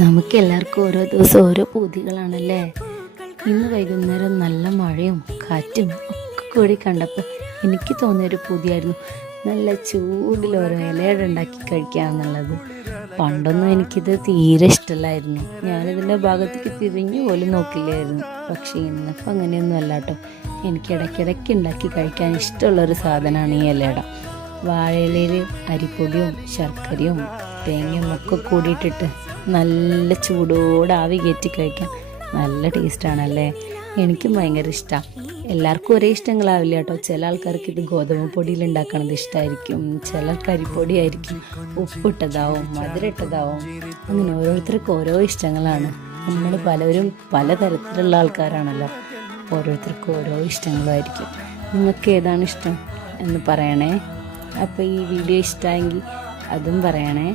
നമുക്കെല്ലാവർക്കും ഓരോ ദിവസം ഓരോ പൂതികളാണല്ലേ. ഇന്ന് വൈകുന്നേരം നല്ല മഴയും കാറ്റും ഒക്കെ കൂടി കണ്ടപ്പോൾ എനിക്ക് തോന്നിയൊരു പൂതിയായിരുന്നു നല്ല ചൂടിൽ ഓരോ ഇലയട ഉണ്ടാക്കി കഴിക്കുക എന്നുള്ളത്. പണ്ടൊന്നും എനിക്കിത് തീരെ ഇഷ്ടമല്ലായിരുന്നു. ഞാനിതിൻ്റെ ഭാഗത്തേക്ക് തിരിഞ്ഞു പോലും നോക്കില്ലായിരുന്നു. പക്ഷേ ഇന്നിപ്പോൾ അങ്ങനെയൊന്നും അല്ല കേട്ടോ. എനിക്ക് ഇടയ്ക്കിടയ്ക്ക് ഉണ്ടാക്കി കഴിക്കാൻ ഇഷ്ടമുള്ളൊരു സാധനമാണ് ഈ ഇലയട. വാഴയിലയിൽ അരിപ്പൊടിയും ശർക്കരയും തേങ്ങയും ഒക്കെ കൂടിയിട്ടിട്ട് നല്ല ചൂടോടെ ആവി കയറ്റി കഴിക്കാൻ നല്ല ടേസ്റ്റാണല്ലേ. എനിക്കും ഭയങ്കര ഇഷ്ടമാണ്. എല്ലാവർക്കും ഒരേ ഇഷ്ടങ്ങളാവില്ല കേട്ടോ. ചില ആൾക്കാർക്ക് ഇത് ഗോതമ്പ് പൊടിയിൽ ഉണ്ടാക്കണത് ഇഷ്ടമായിരിക്കും, ചിലർക്ക് അരിപ്പൊടി ആയിരിക്കും, ഉപ്പിട്ടതാവും മധുരട്ടതാവും. അങ്ങനെ ഓരോരുത്തർക്കും ഓരോ ഇഷ്ടങ്ങളാണ്. നമ്മൾ പലരും പലതരത്തിലുള്ള ആൾക്കാരാണല്ലോ. ഓരോരുത്തർക്കും ഓരോ ഇഷ്ടങ്ങളായിരിക്കും. നിങ്ങൾക്ക് ഏതാണ് ഇഷ്ടം എന്ന് പറയണേ. അപ്പോൾ ഈ വീഡിയോ ഇഷ്ടമായെങ്കിൽ അതും പറയണേ.